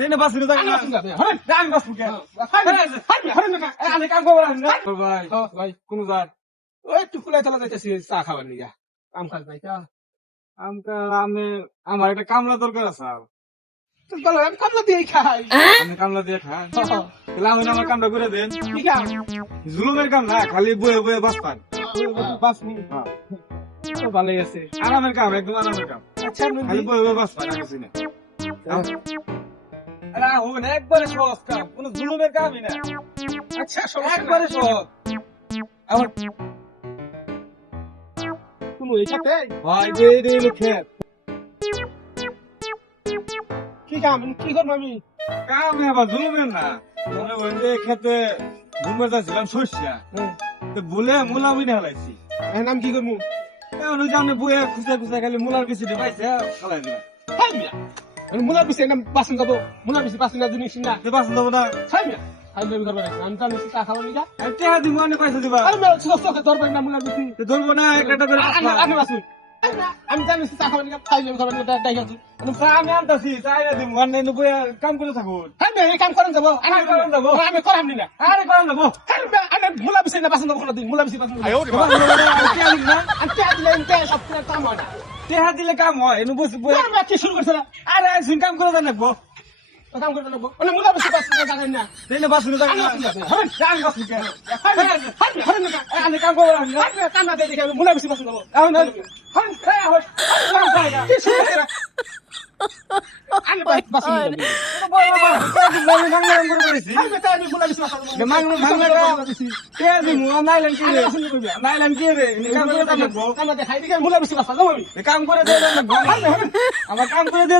তেনে বাস আমি বাস কাম করব ভাই ভাই, কোন যার ওই একটু ফুলাই যাইতেছি চা খাবার নিয়ে আম খাস আমার একটা কামলা দরকার আছে। আমি কামলা দিয়ে খাই আমি কামলা দিয়ে তাহলে আমি আমার কামটা করে দেন জুলুমের কাম না খালি বয়ে বয়ে বাস পান বাস ভালোই আছে আরামের কাম একদম আরামের কাম আচ্ছা খালি বয়ে বয়ে বাস পান না রাহুল একবারে সহজ কাম কোন জুলুমের কামই না। আচ্ছা একবারে সহজ। আমার তুমি এইটাতে ভাই যে রে খেত কি কাম? কি করব আমি? কাম আবার জুলুমের না। মনে যে খেতে ঘুমে যাচ্ছিলাম শস্যা তো বলে মুলা বুঝে হালাইছি এখন আমি কি করব? এখন ওই যে আপনি বয়ে খুঁজে খুঁজে খালি মুলার কিছু পাইছে খালাই দিলাম। আমি মুলা পিছিয়ে নাম বাসন যাব মুলা পিছিয়ে বাসন না জিনিস না। যে বাসন দেবো না। খাই মিয়া খাই দেবি করব না। আমি তাহলে চা খাব যা। আমি টেহা দিব অনেক পয়সা দিবা। আরে মেয়ে চোখ চোখে ধরবেন না মুলা পিছিয়ে তো ধরবো না একটা করে আমি আমি বাসুন। আমি জানি চা খাব নিয়ে খাই দেবি করব না ডাই গেছি চা আমি আনতাছি চাই না দিব অন্য বয়ে কাম করে থাকুন হ্যাঁ মেয়ে কাম করেন যাব। আমি করেন যাব? আমি করাম নি না। আরে করেন হ্যাঁ আমি মুলা পিছিয়ে না বাসন যাব দিন মুলা পিছিয়ে বাসন যাব টেহা দিব না আমি আমি টেহা সব টেহা কাম হয় না। টেহা দিলে কাম হয় এনে বসে বসে শুরু করছ না? আরে শুন কাম করে দেন নাকবো কাম করতে লাগবো মানে মুলা পিছিয়ে বাসন যাবেন না। তাইলে বাসন দেবো আমি বাসন যাব হ্যাঁ কাম বাসন কে হ্যাঁ হ্যাঁ হ্যাঁ না আমি কাম করব না। কাম না দেখে আমি মুলা বাসন যাব এখন হ্যাঁ হ্যাঁ। হ্যাঁ না হ্যাঁ কাম করে দিয়ে আমার কাম করে দিয়ে